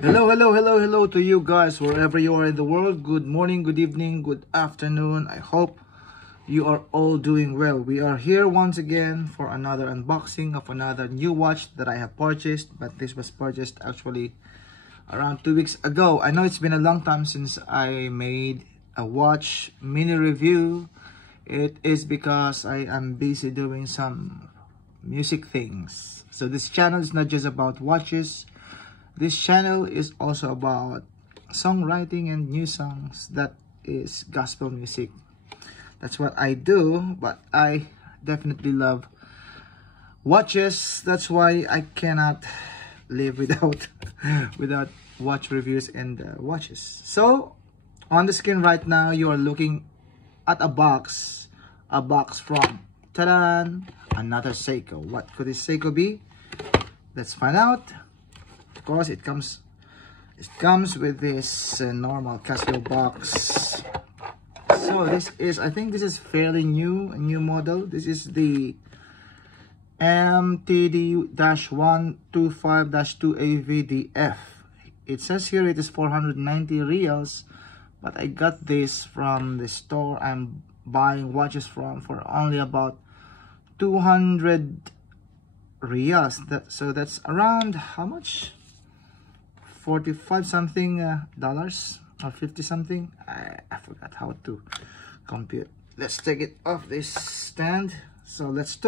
Hello to you guys, wherever you are in the world. Good morning, good evening, good afternoon. I hope you are all doing well. We are here once again for another unboxing of another new watch that I have purchased, but this was purchased actually around 2 weeks ago. I know it's been a long time since I made a watch mini review. It is because I am busy doing some music things. So this channel is not just about watches. This channel is also about songwriting and new songs. That is gospel music. That's what I do, but I definitely love watches. That's why I cannot live without without watch reviews and watches. So on the screen right now, you are looking at a box from ta-da, another Seiko. What could this Seiko be? Let's find out. Of course, it comes with this normal Casio box. So this is, I think this is fairly new, a new model. This is the MTD-125-2AVDF. It says here it is 490 reals, but I got this from the store I'm buying watches from for only about 200 reals. So that's around how much? 45 something dollars or 50 something. I forgot how to compute. Let's take it off this stand. So let's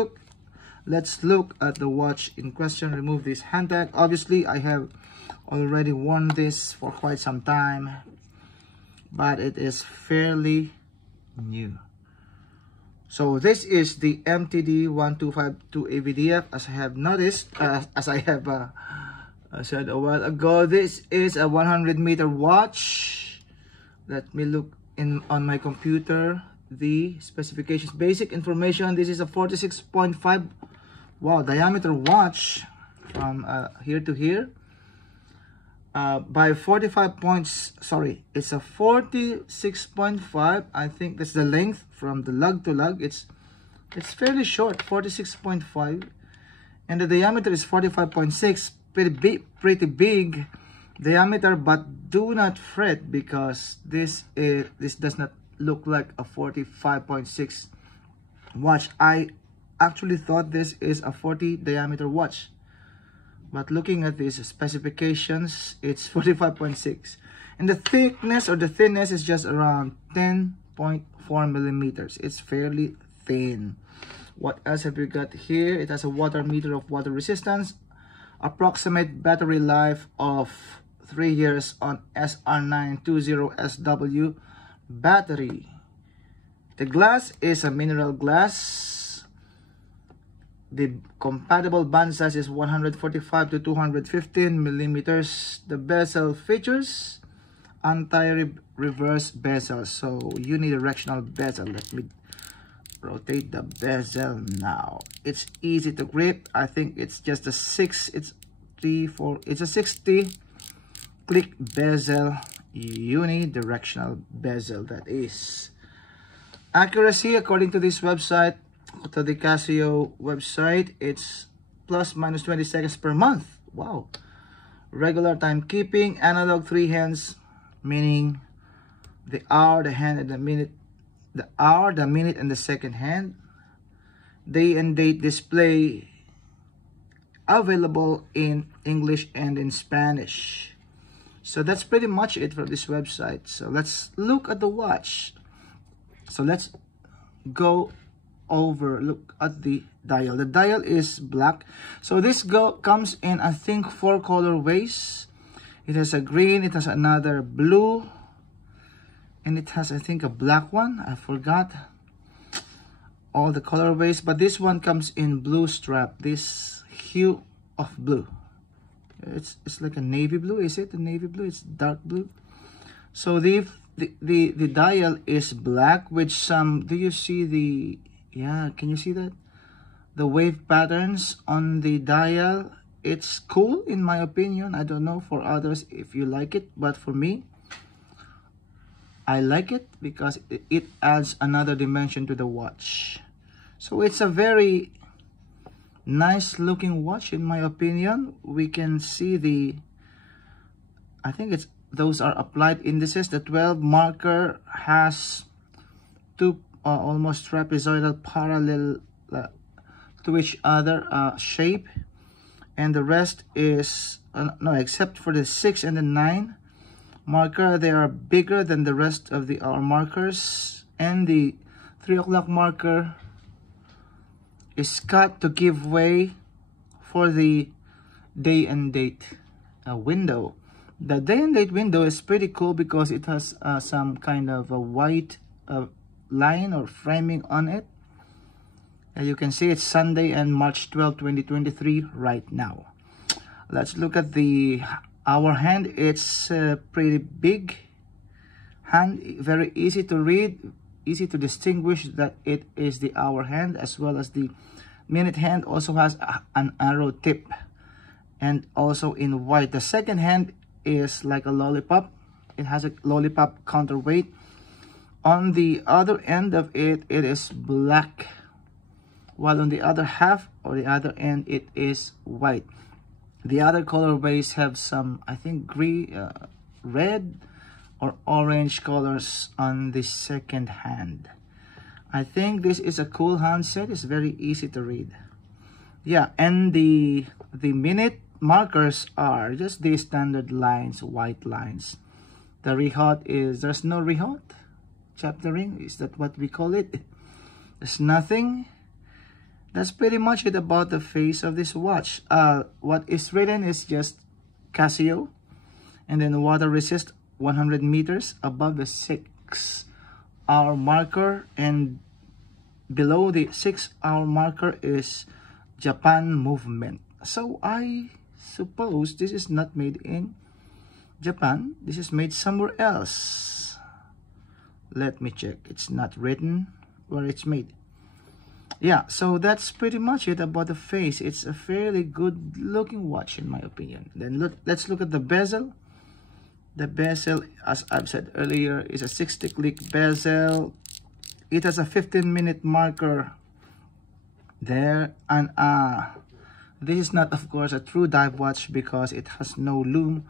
look at the watch in question. Remove this hand tag. Obviously I have already worn this for quite some time, but it is fairly new. So this is the MTD-125-2AVDF, as I have noticed, as I have I said a while ago. This is a 100-meter watch. Let me look on my computer the specifications. Basic information. This is a 46.5 diameter watch from here to here, by 45 points. Sorry, it's a 46.5. I think that's the length from the lug to lug. It's fairly short, 46.5, and the diameter is 45.6. Pretty big diameter, but do not fret, because this does not look like a 45.6 watch. I actually thought this is a 40 diameter watch, but looking at these specifications, it's 45.6, and the thickness or the thinness is just around 10.4 millimeters. It's fairly thin. What else have we got here? It has a water meter of water resistance. Approximate battery life of 3 years on SR920SW battery. The glass is a mineral glass. The compatible band size is 145 to 215 millimeters. The bezel features anti-reverse bezel, so you need a directional bezel. Let me rotate the bezel now. It's easy to grip. I think it's just a 60 click bezel, unidirectional bezel. That is accuracy, according to this website, to the Casio website, it's plus minus 20 seconds per month. Wow. Regular timekeeping, analog 3 hands, meaning the hour, the hand, and the minute. The hour, the minute, and the second hand. Day and date display available in English and in Spanish. So that's pretty much it for this website. So let's look at the watch. So let's look at the dial. The dial is black. So this comes in, I think, 4 colorways. It has a green, it has another blue, and it has, I think, a black one. I forgot all the colorways, but this one comes in blue strap, this hue of blue. It's like a navy blue. Is it a navy blue? It's dark blue. So the dial is black with some, do you see the, yeah, can you see that? The wave patterns on the dial. It's cool in my opinion. I don't know for others if you like it, but for me, I like it because it adds another dimension to the watch. So it's a very nice looking watch in my opinion. We can see the I think it's those are applied indices. The 12 marker has two almost trapezoidal parallel to each other shape, and the rest is no, except for the 6 and the 9 marker, they are bigger than the rest of the hour markers, and the 3 o'clock marker is cut to give way for the day and date window. The day and date window is pretty cool because it has some kind of a white line or framing on it. As you can see, it's Sunday and March 12, 2023 right now. Let's look at the hour hand. It's pretty big hand, very easy to read, easy to distinguish that it is the hour hand, as well as the minute hand also has an arrow tip, and also in white. The second hand is like a lollipop. It has a lollipop counterweight. On the other end of it, it is black, while on the other half or the other end, it is white. The other colorways have some, I think, green, red or orange colors on the second hand. I think this is a cool handset. It's very easy to read. Yeah, and the minute markers are just the standard lines, white lines. The rehaut is, there's no rehaut. Chaptering, is that what we call it? There's nothing. That's pretty much it about the face of this watch. What is written is just Casio, and then water resist 100 meters above the 6-hour marker, and below the 6-hour marker is Japan movement. So I suppose this is not made in Japan. This is made somewhere else. Let me check. It's not written where it's made. Yeah, so that's pretty much it about the face. It's a fairly good looking watch in my opinion. Then let's look at the bezel. The bezel, as I've said earlier, is a 60-click bezel. It has a 15-minute marker there, and this is not, of course, a true dive watch because it has no lume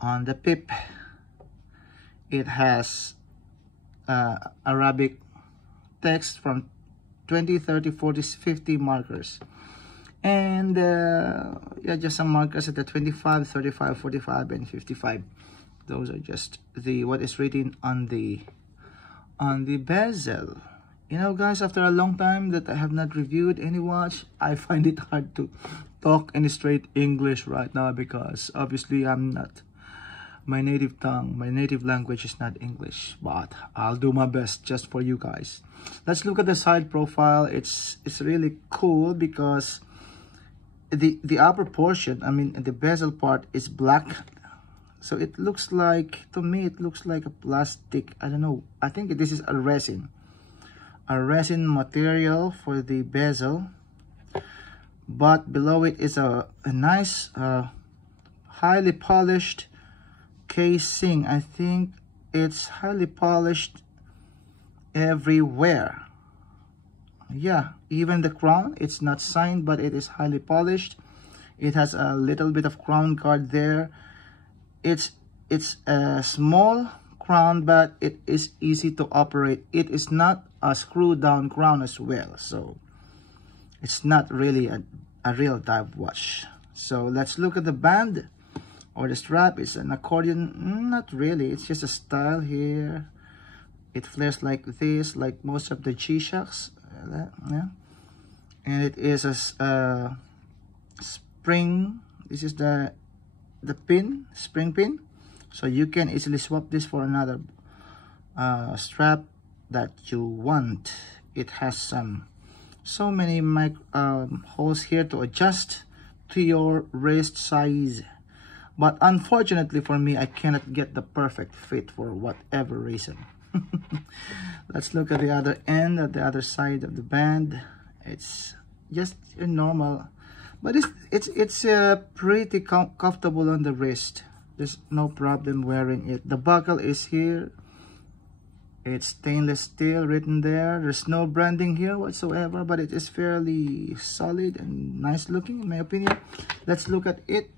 on the pip. It has Arabic text from 20, 30, 40, 50 markers, and yeah, just some markers at the 25, 35, 45, and 55. Those are just the what is written on the bezel. You know, guys, after a long time that I have not reviewed any watch, I find it hard to talk in straight English right now because obviously I'm not, my native tongue, my native language is not English, but I'll do my best just for you guys. Let's look at the side profile. It's really cool because the upper portion, I mean the bezel part, is black. So it looks like, to me, it looks like a plastic. I don't know. I think this is a resin material for the bezel. But below it is a nice, highly polished casing. I think it's highly polished everywhere. Yeah, even the crown, it's not signed, but it is highly polished. It has a little bit of crown guard there. It's a small crown, but it is easy to operate. It is not a screw down crown as well, so it's not really a real dive watch. So let's look at the band or the strap. It's an accordion. Not really, it's just a style here. It flares like this, like most of the G-Shocks. Yeah, and it is a spring. This is the pin, spring pin, so you can easily swap this for another strap that you want. It has so many holes here to adjust to your wrist size, but unfortunately for me, I cannot get the perfect fit for whatever reason. Let's look at the other end, at the other side of the band. It's just a normal, but it's pretty comfortable on the wrist. There's no problem wearing it. The buckle is here. It's stainless steel written there. There's no branding here whatsoever, but it is fairly solid and nice looking in my opinion. Let's look at it.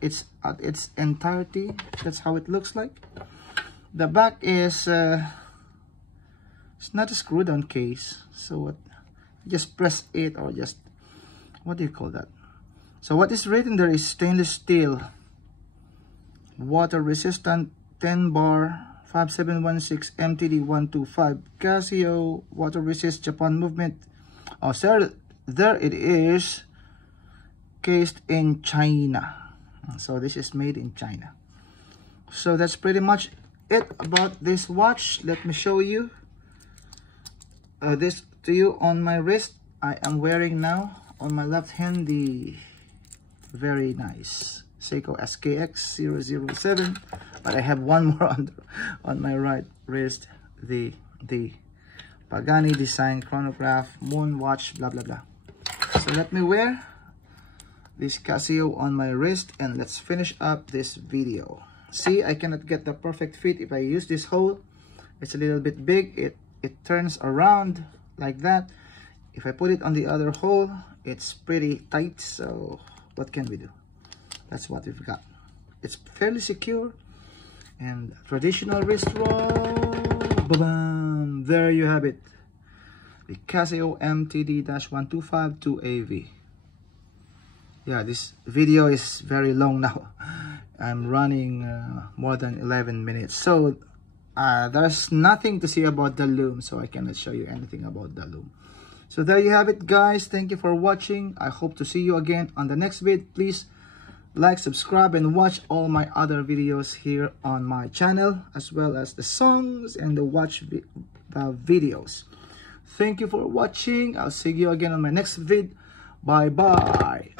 it's at its entirety. That's how it looks like. The back is it's not a screw down case, so what, just press it, or just, what do you call that? So what is written there is stainless steel, water resistant, 10 bar, 5716 MTD-125 Casio, water resist, Japan movement. Oh, sir, there it is, cased in China. So this is made in China. So that's pretty much it about this watch. Let me show you this to you on my wrist. I am wearing now on my left hand the very nice Seiko SKX 007, but I have one more on my right wrist, the Pagani design chronograph moon watch, blah blah blah. So let me wear this Casio on my wrist and let's finish up this video. See, I cannot get the perfect fit if I use this hole. It's a little bit big. It turns around like that. If I put it on the other hole, it's pretty tight. So what can we do? That's what we've got. It's fairly secure and traditional wrist roll. Boom! There you have it. The Casio MTD-125-2AV. Yeah, this video is very long now. I'm running more than 11 minutes. So there's nothing to say about the loom, so I cannot show you anything about the loom. So there you have it, guys. Thank you for watching. I hope to see you again on the next vid. Please like, subscribe, and watch all my other videos here on my channel, as well as the songs and the watch videos. Thank you for watching. I'll see you again on my next vid. Bye bye.